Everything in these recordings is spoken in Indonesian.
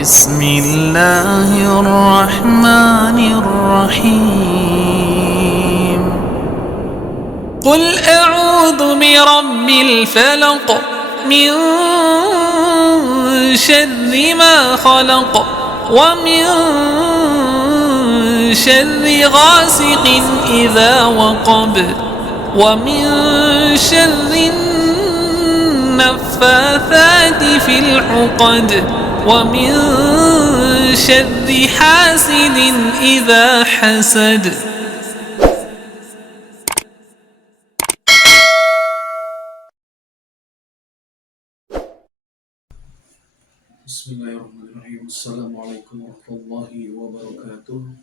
بسم الله الرحمن الرحيم قل أعوذ برب الفلق من شر ما خلق ومن شر غاسق إذا وقب ومن شر النفاثات في العقد ومن شر حاسد إذا حسد. Bismillahirrahmanirrahim. Assalamualaikum warahmatullahi wabarakatuh.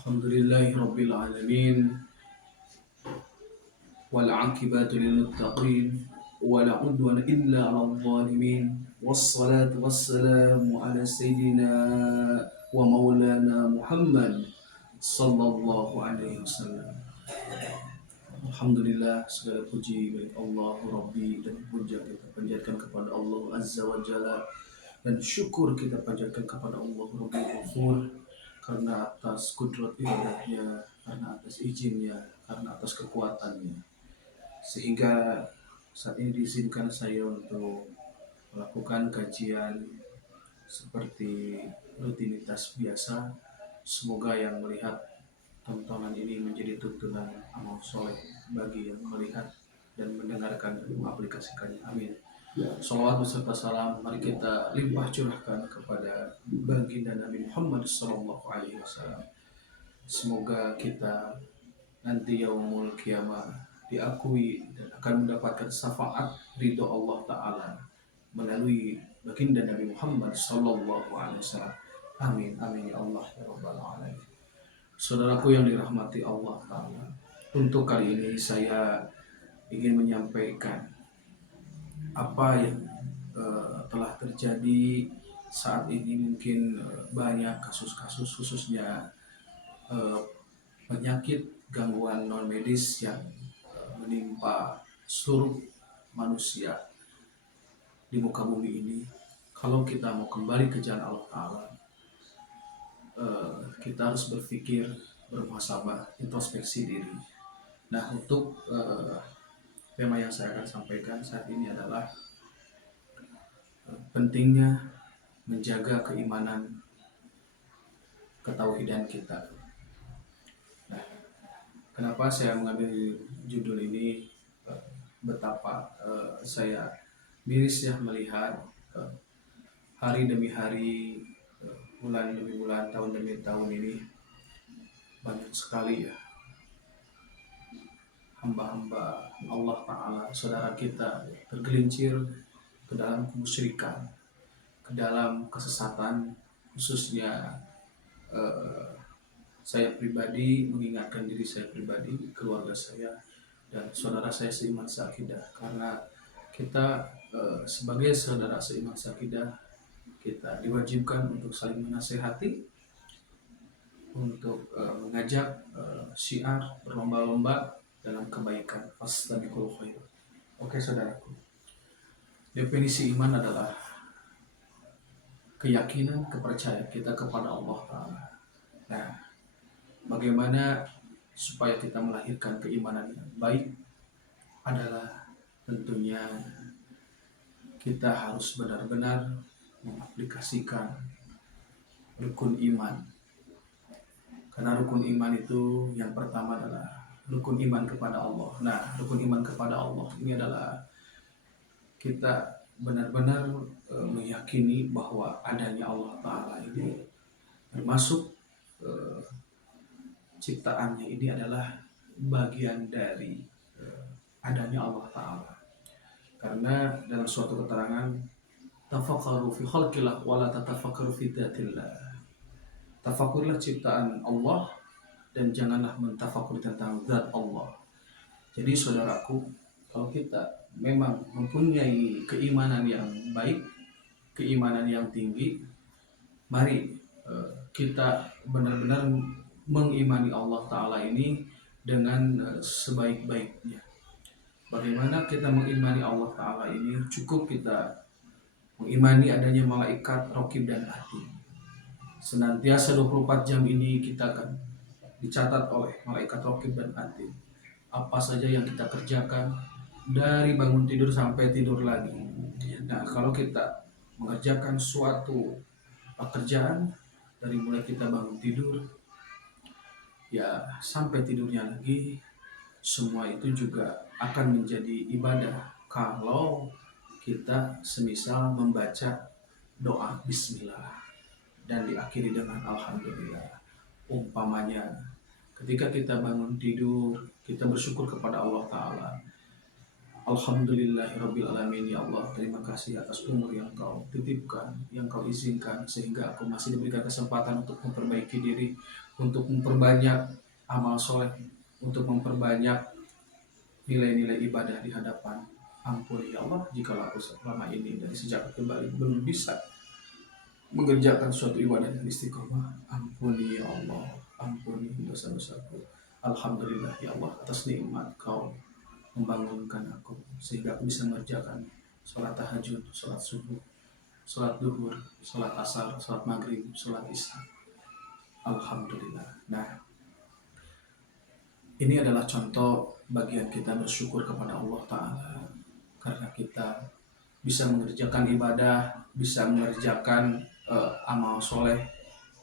Alhamdulillahi rabbil alamin. Wal aqibatu lil muttaqin. Wala udwana illa 'alal zalimin. Wassalatu wassalamu ala sayyidina wa maulana Muhammad sallallahu alaihi wasallam. Alhamdulillah, segala puji bagi Allah Rabbi, dan puja kita panjatkan kepada Allah Azza wa Jalla, dan syukur kita panjatkan kepada Allah Rabbi Ghafur, karena atas kudrat ilahnya, karena atas izinnya, karena atas kekuatannya, sehingga saat ini diizinkan saya untuk melakukan kajian seperti rutinitas biasa. Semoga yang melihat tontonan ini menjadi tuntunan amal soleh bagi yang melihat dan mendengarkan dan mengaplikasikannya. Amin. Salawat beserta salam mari kita limpah curahkan kepada baginda Nabi Muhammad SAW. Semoga kita nanti yaumul kiamah diakui dan akan mendapatkan syafaat ridho Allah Ta'ala melalui baginda Nabi Muhammad SAW. Amin, amin ya Allah ya Rabbal Alamin. Saudaraku yang dirahmati Allah Ta'ala, untuk kali ini saya ingin menyampaikan apa yang telah terjadi saat ini. Mungkin banyak kasus-kasus, khususnya penyakit gangguan non medis yang menimpa seluruh manusia di muka bumi ini. Kalau kita mau kembali ke jalan Allah Ta'ala, kita harus berpikir, bermuhasabah, introspeksi diri. Nah, untuk tema yang saya akan sampaikan saat ini adalah pentingnya menjaga keimanan, ketauhidan kita. Nah, kenapa saya mengambil judul ini? Betapa saya miris ya melihat hari demi hari, bulan demi bulan, tahun demi tahun ini banyak sekali ya hamba-hamba Allah Ta'ala, saudara kita tergelincir ke dalam kemusyrikan, ke dalam kesesatan. Khususnya saya pribadi mengingatkan diri saya pribadi, keluarga saya, dan saudara saya seiman seakidah. Karena kita sebagai saudara seiman seakidah, kita diwajibkan untuk saling menasehati, untuk mengajak syiar berlomba-lomba dalam kebaikan. Fastabiqul khairat. Oke saudaraku, definisi iman adalah keyakinan, kepercayaan kita kepada Allah Ta'ala. Nah, bagaimana supaya kita melahirkan keimanan yang baik adalah tentunya kita harus benar-benar mengaplikasikan rukun iman. Karena rukun iman itu yang pertama adalah rukun iman kepada Allah. Nah, rukun iman kepada Allah ini adalah kita benar-benar meyakini bahwa adanya Allah Ta'ala ini, termasuk ciptaannya ini adalah bagian dari adanya Allah Ta'ala. Karena dalam suatu keterangan, tafakkaru fi khalqillah wala tatafakkaru fi dzatillah. Tafakurlah ciptaan Allah dan janganlah mentafakuri tentang zat Allah. Jadi saudaraku, kalau kita memang mempunyai keimanan yang baik, keimanan yang tinggi, mari kita benar-benar mengimani Allah Ta'ala ini dengan sebaik-baiknya. Bagaimana kita mengimani Allah Ta'ala ini? Cukup kita mengimani adanya malaikat raqib dan atid. Senantiasa 24 jam ini kita akan dicatat oleh malaikat raqib dan atid. Apa saja yang kita kerjakan dari bangun tidur sampai tidur lagi. Nah, kalau kita mengerjakan suatu pekerjaan dari mulai kita bangun tidur ya sampai tidurnya lagi, semua itu juga akan menjadi ibadah kalau kita semisal membaca doa bismillah dan diakhiri dengan alhamdulillah. Umpamanya ketika kita bangun tidur, kita bersyukur kepada Allah Ta'ala. Alhamdulillahirrabbilalamin, ya Allah, terima kasih atas umur yang kau titipkan, yang kau izinkan, sehingga aku masih diberikan kesempatan untuk memperbaiki diri, untuk memperbanyak amal soleh, untuk memperbanyak nilai-nilai ibadah di hadapan. Ampuni ya Allah, jika aku selama ini dari sejak kembali belum bisa mengerjakan suatu ibadah yang istiqomah. Ampuni ya Allah, ampuni dosa-dosaku. Alhamdulillah ya Allah atas nikmat kau membangunkan aku sehingga aku bisa mengerjakan sholat tahajud, sholat subuh, sholat duhur, sholat asar, sholat maghrib, sholat isya. Alhamdulillah. Nah, ini adalah contoh bagian kita bersyukur kepada Allah Ta'ala karena kita bisa mengerjakan ibadah, bisa mengerjakan amal soleh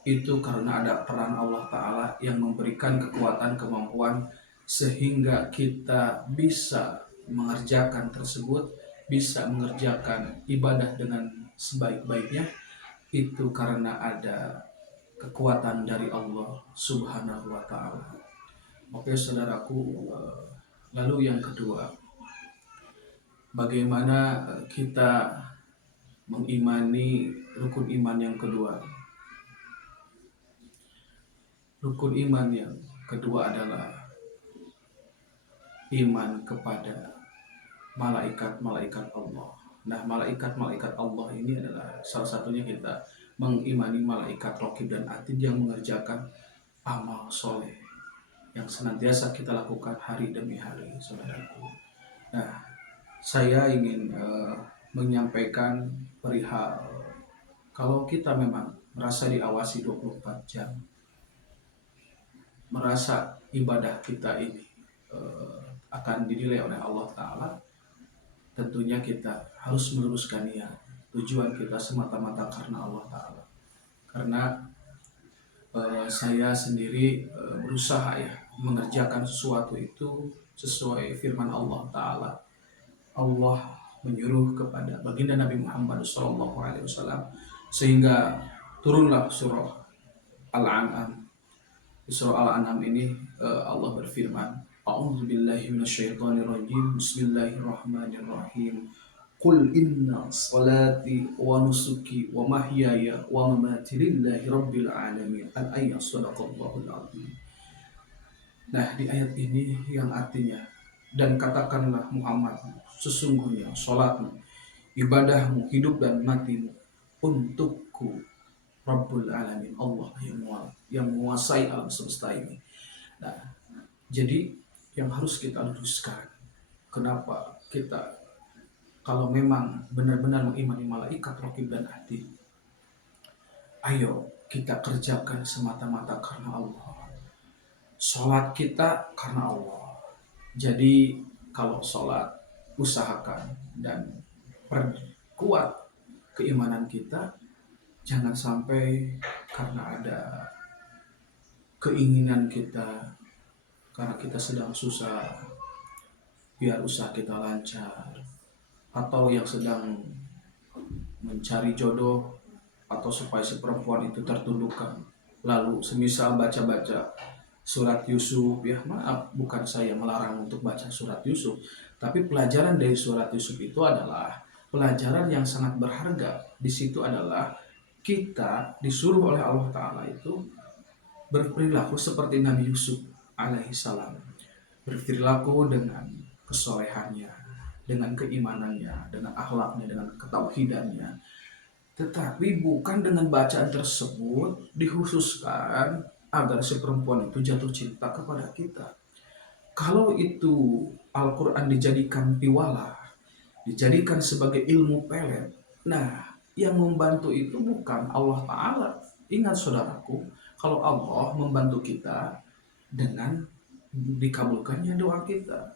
itu karena ada peran Allah Ta'ala yang memberikan kekuatan, kemampuan sehingga kita bisa mengerjakan tersebut, bisa mengerjakan ibadah dengan sebaik-baiknya, itu karena ada kekuatan dari Allah Subhanahu wa Ta'ala. Oke saudaraku, lalu yang kedua, bagaimana kita mengimani rukun iman yang kedua? Rukun iman yang kedua adalah iman kepada malaikat-malaikat Allah. Nah, malaikat-malaikat Allah ini adalah salah satunya kita mengimani malaikat raqib dan atid yang mengerjakan amal soleh yang senantiasa kita lakukan hari demi hari, saudaraku. Nah, saya ingin menyampaikan perihal kalau kita memang merasa diawasi 24 jam, merasa ibadah kita ini akan dinilai oleh Allah Ta'ala, tentunya kita harus meluruskan niat. Tujuan kita semata-mata karena Allah Ta'ala. Karena saya sendiri berusaha ya mengerjakan sesuatu itu sesuai firman Allah Ta'ala. Allah menyuruh kepada baginda Nabi Muhammad SAW sehingga turunlah surah Al-An'am. Surah Al-An'am ini Allah berfirman, A'udzubillahi minasyaitonirrajim. Bismillahirrahmanirrahim. Qul inna salati wa nusuki wa mahyaya wa mamati lillahi rabbil alamin. Al-ayat sadaqallahul azim. Nah, di ayat ini yang artinya, dan katakanlah Muhammad, sesungguhnya salatmu, ibadahmu, hidup dan matimu untukku Rabbul Alamin, Allah yang menguasai alam semesta ini. Nah, jadi yang harus kita luruskan, kenapa kita kalau memang benar-benar mengimani malaikat raqib dan atid, ayo kita kerjakan semata-mata karena Allah. Sholat kita karena Allah. Jadi kalau sholat, usahakan dan perkuat keimanan kita. Jangan sampai karena ada keinginan kita, karena kita sedang susah, biar usaha kita lancar, atau yang sedang mencari jodoh, atau supaya si perempuan itu tertundukkan, lalu semisal baca-baca surat Yusuf, ya maaf, bukan saya melarang untuk baca surat Yusuf, tapi pelajaran dari surat Yusuf itu adalah pelajaran yang sangat berharga. Di situ adalah kita disuruh oleh Allah Ta'ala itu berperilaku seperti Nabi Yusuf alaihissalam, berperilaku dengan kesolehannya, dengan keimanannya, dengan akhlaknya, dengan ketauhidannya. Tetapi bukan dengan bacaan tersebut dikhususkan agar si perempuan itu jatuh cinta kepada kita. Kalau itu Al-Quran dijadikan piwala, dijadikan sebagai ilmu pelet, Nah, yang membantu itu bukan Allah Ta'ala. Ingat saudaraku, kalau Allah membantu kita dengan dikabulkannya doa kita.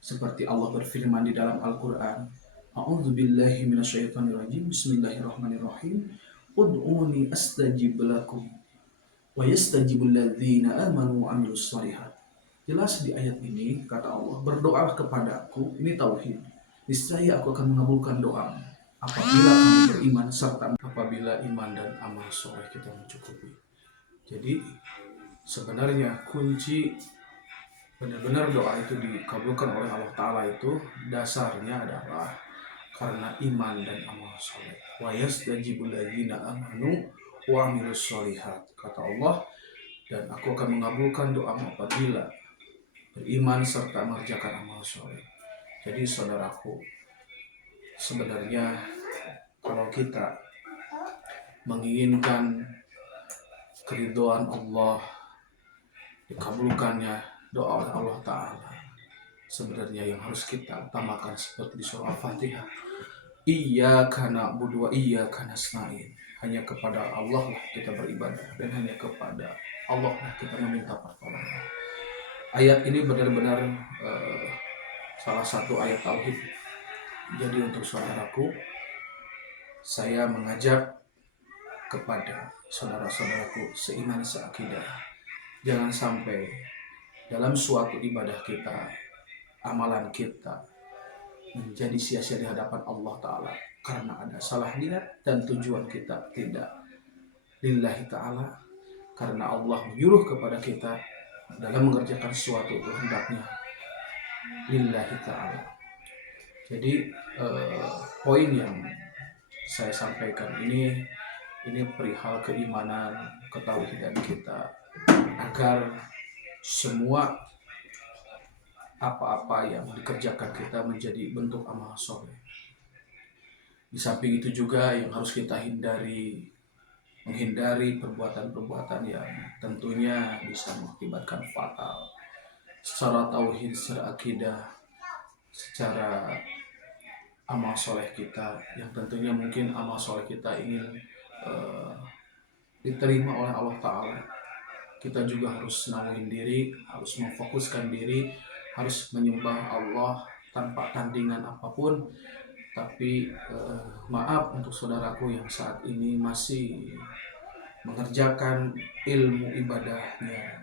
Seperti Allah berfirman di dalam Al-Quran, A'udzubillahi minasyaitonirrajim, Bismillahirrahmanirrahim, Ud'uni astajib lakum, wa yastajibul ladzina amanu wa amilus shalihat. Jelas di ayat ini kata Allah, berdoalah kepadaku, ini tauhid. Niscaya aku akan mengabulkan doamu apabila kamu beriman serta apabila iman dan amal soleh kita mencukupi. Jadi sebenarnya kunci benar-benar doa itu dikabulkan oleh Allah Ta'ala itu dasarnya adalah karena iman dan amal soleh. Wa yastajibul ladzina amanu wa amilus shalihat. Kata Allah, dan aku akan mengabulkan doamu apabila beriman serta mengerjakan amal soleh. Jadi saudaraku, sebenarnya kalau kita menginginkan keridhaan Allah, dikabulkannya doa oleh Allah Ta'ala, sebenarnya yang harus kita utamakan seperti di surah Al-Fatihah, Iyyaka na'budu wa iyyaka nasta'in. Hanya kepada Allah lah kita beribadah dan hanya kepada Allah lah kita meminta pertolongan. Ayat ini benar-benar salah satu ayat tauhid. Jadi untuk saudaraku, saya mengajak kepada saudara-saudaraku seiman seakidah, jangan sampai dalam suatu ibadah kita, amalan kita menjadi sia-sia di hadapan Allah Ta'ala karena ada salah niat dan tujuan kita tidak lillahi Ta'ala, karena Allah menyuruh kepada kita dalam mengerjakan sesuatu itu hendaknya lillahi Ta'ala. Jadi poin yang saya sampaikan ini perihal keimanan, ketauhidan kita, agar semua apa-apa yang dikerjakan kita menjadi bentuk amal soleh. Di samping itu juga yang harus kita menghindari perbuatan-perbuatan yang tentunya bisa mengakibatkan fatal secara tauhid, secara akidah, secara amal soleh kita, yang tentunya mungkin amal soleh kita ingin diterima oleh Allah Ta'ala. Kita juga harus nawain diri, harus memfokuskan diri, harus menyembah Allah tanpa tandingan apapun. Tapi maaf untuk saudaraku yang saat ini masih mengerjakan ilmu ibadahnya,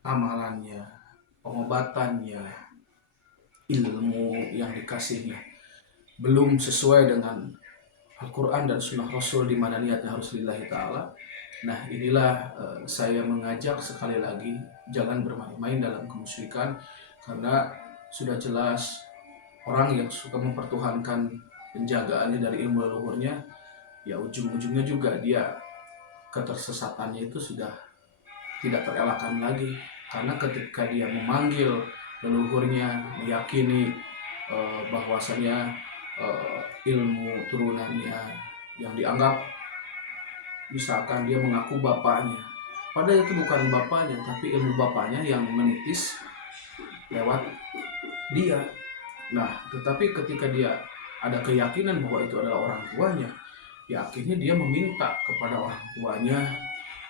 amalannya, pengobatannya, ilmu yang dikasihnya belum sesuai dengan Al-Quran dan Sunnah Rasul, di mana niatnya harus lillahi ta'ala. Nah, inilah saya mengajak sekali lagi, jangan bermain-main dalam kemusyrikan, karena sudah jelas orang yang suka mempertuhankan penjagaannya dari ilmu leluhurnya, ya ujung-ujungnya juga dia ketersesatannya itu sudah tidak terelakkan lagi. Karena ketika dia memanggil leluhurnya, meyakini bahwasanya ilmu turunannya yang dianggap, misalkan dia mengaku bapaknya, padahal itu bukan bapaknya, tapi ilmu bapaknya yang menitis lewat dia. Nah, tetapi ketika dia ada keyakinan bahwa itu adalah orang tuanya, ya akhirnya dia meminta kepada orang tuanya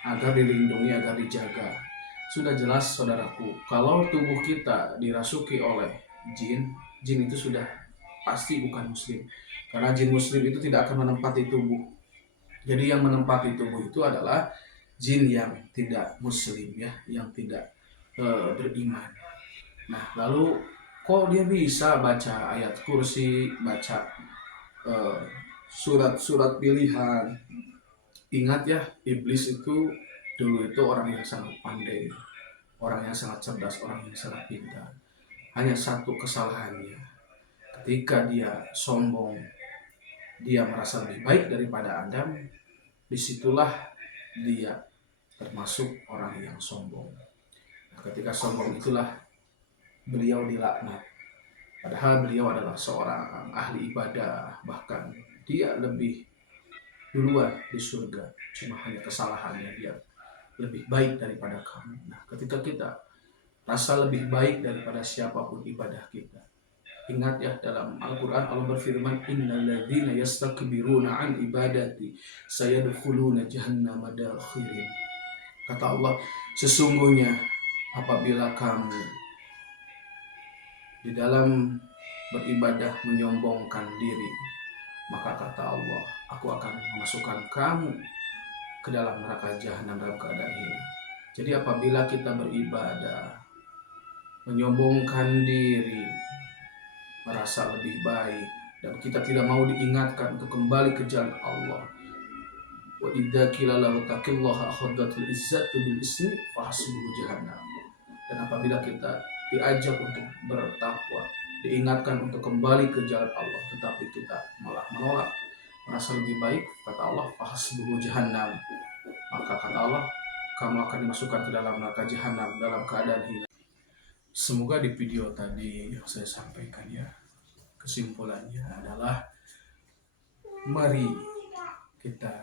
agar dilindungi, agar dijaga. Sudah jelas saudaraku, kalau tubuh kita dirasuki oleh jin itu sudah pasti bukan muslim, karena jin muslim itu tidak akan menempati tubuh. Jadi yang menempati tubuh itu adalah jin yang tidak muslim, ya, yang tidak beriman. Nah, lalu kok dia bisa baca ayat kursi, baca surat-surat pilihan? Ingat ya, iblis itu dulu itu orang yang sangat pandai, orang yang sangat cerdas, orang yang sangat pintar. Hanya satu kesalahannya, ketika dia sombong, dia merasa lebih baik daripada Adam, disitulah dia termasuk orang yang sombong. Nah, ketika sombong itulah beliau dilaknat. Padahal beliau adalah seorang ahli ibadah, bahkan dia lebih duluan di surga. Cuma hanya kesalahannya dia lebih baik daripada kamu. Nah, ketika kita rasa lebih baik daripada siapapun ibadah kita, Ingat ya, dalam Al-Quran Allah berfirman, innalladzina yastakbiruna an ibadati sayadkhuluna jahannama dakhirin. Kata Allah, sesungguhnya apabila kamu di dalam beribadah menyombongkan diri, maka kata Allah, aku akan memasukkan kamu ke dalam neraka jahanam dalam keadaan hina. Jadi apabila kita beribadah, menyombongkan diri, merasa lebih baik, dan kita tidak mau diingatkan untuk kembali ke jalan Allah, wa idza qila lahu taqillaha akhadhatul izzatu bil ismi fahasbuhu jahannam. Dan apabila kita diajak untuk bertakwa, diingatkan untuk kembali ke jalan Allah, tetapi kita malah menolak, merasa lebih baik, kata Allah, fahasbuhu jahannam, maka kata Allah, kamu akan dimasukkan ke dalam neraka jahanam dalam keadaan hina. Semoga di video tadi yang saya sampaikan ya, kesimpulannya adalah mari kita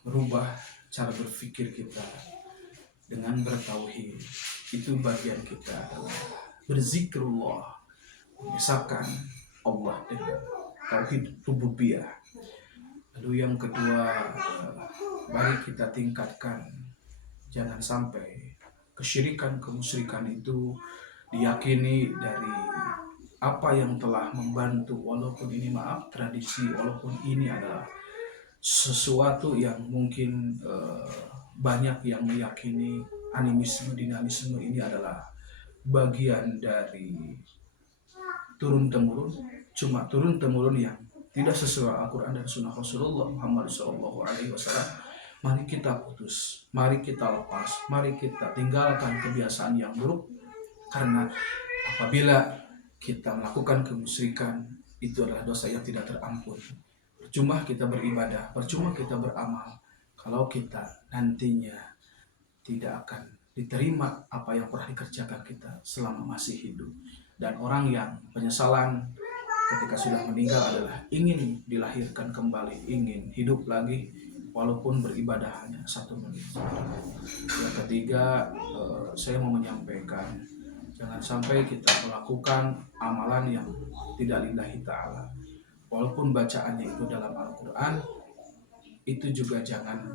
merubah cara berpikir kita dengan bertauhid. Itu bagian kita adalah berzikrullah, mengisahkan Allah dengan tauhid rububiyah. Lalu yang kedua, mari kita tingkatkan, jangan sampai kesyirikan, kemusyrikan itu diyakini dari apa yang telah membantu, walaupun ini maaf tradisi, walaupun ini adalah sesuatu yang mungkin banyak yang meyakini animisme, dinamisme ini adalah bagian dari turun-temurun, cuma turun-temurun yang tidak sesuai Al-Quran dan Sunnah Rasulullah Muhammad SAW. Mari kita putus, mari kita lepas, mari kita tinggalkan kebiasaan yang buruk, karena apabila kita melakukan kemusyrikan, itu adalah dosa yang tidak terampun. Percuma kita beribadah, percuma kita beramal, kalau kita nantinya tidak akan diterima apa yang pernah dikerjakan kita selama masih hidup. Dan orang yang penyesalan ketika sudah meninggal adalah ingin dilahirkan kembali, ingin hidup lagi, walaupun beribadah hanya 1 menit. Yang ketiga, saya mau menyampaikan, jangan sampai kita melakukan amalan yang tidak lillahi ta'ala. Walaupun bacaannya itu dalam Al-Quran, itu juga jangan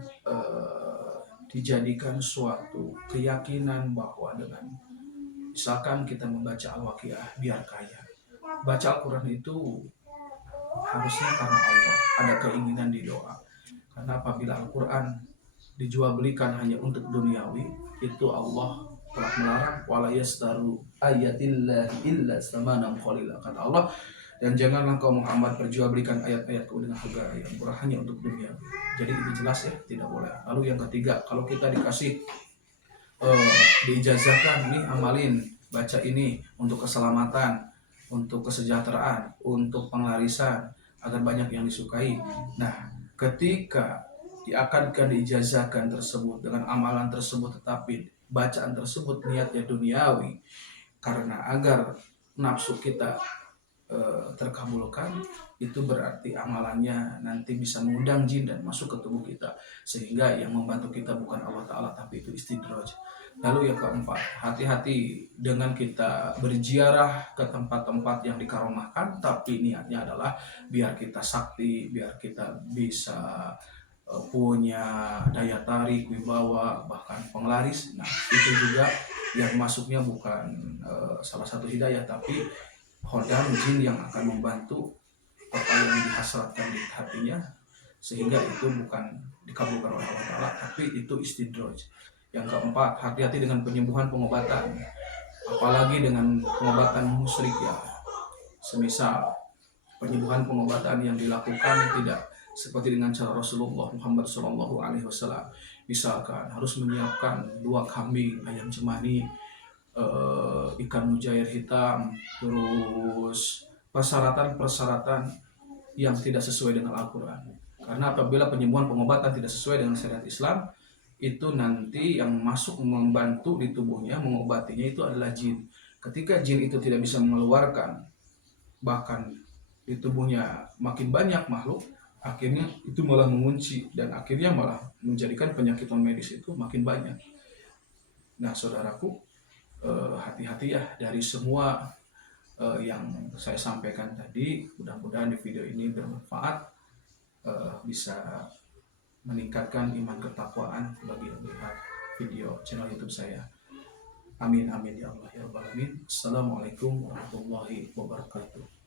dijadikan suatu keyakinan bahwa dengan misalkan kita membaca Al-Waqiah biar kaya. Baca Al-Quran itu harusnya karena Allah, ada keinginan di doa. Karena apabila Al-Quran dijual belikan hanya untuk duniawi, itu Allah telah melarang, wala yastaru ayatillahi illa samanan qalila, kata Allah, dan janganlah kau Muhammad perjualbelikan ayat-ayatku dengan harga yang murah hanya untuk dunia. Jadi ini jelas ya, tidak boleh. Lalu yang ketiga, kalau kita dikasih diijazahkan, nih amalin, baca ini untuk keselamatan, untuk kesejahteraan, untuk penglarisan, agar banyak yang disukai. Nah, ketika diakadkan, diijazahkan tersebut dengan amalan tersebut, tetapi bacaan tersebut niatnya duniawi, karena agar nafsu kita terkabulkan, itu berarti amalannya nanti bisa mengundang jin dan masuk ke tubuh kita, sehingga yang membantu kita bukan Allah Ta'ala, tapi itu istidraj. Lalu yang keempat, hati-hati dengan kita berziarah ke tempat-tempat yang dikaromahkan, tapi niatnya adalah biar kita sakti, biar kita bisa punya daya tarik, wibawa, bahkan penglaris. Nah, itu juga yang masuknya bukan salah satu hidayah, tapi khodam, jin yang akan membantu apa yang dihasratkan di hatinya, sehingga itu bukan dikabulkan oleh Allah Ta'ala, tapi itu istidraj. Yang keempat, hati-hati dengan penyembuhan pengobatan, apalagi dengan pengobatan musyrik ya. Semisal penyembuhan pengobatan yang dilakukan tidak seperti dengan cara Rasulullah Muhammad SAW. Misalkan harus menyiapkan 2 kambing, ayam cemani, ikan mujair hitam, terus persyaratan-persyaratan yang tidak sesuai dengan Al-Quran. Karena apabila penyembuhan pengobatan tidak sesuai dengan syariat Islam, itu nanti yang masuk membantu di tubuhnya, mengobatinya itu adalah jin. Ketika jin itu tidak bisa mengeluarkan, bahkan di tubuhnya makin banyak makhluk, akhirnya itu malah mengunci, dan akhirnya malah menjadikan penyakit non-medis itu makin banyak. Nah saudaraku, hati-hati ya dari semua yang saya sampaikan tadi. Mudah-mudahan di video ini bermanfaat, bisa meningkatkan iman ketakwaan bagi yang melihat video channel YouTube saya. Amin amin ya Allah ya Rabbal alamin. Assalamualaikum warahmatullahi wabarakatuh.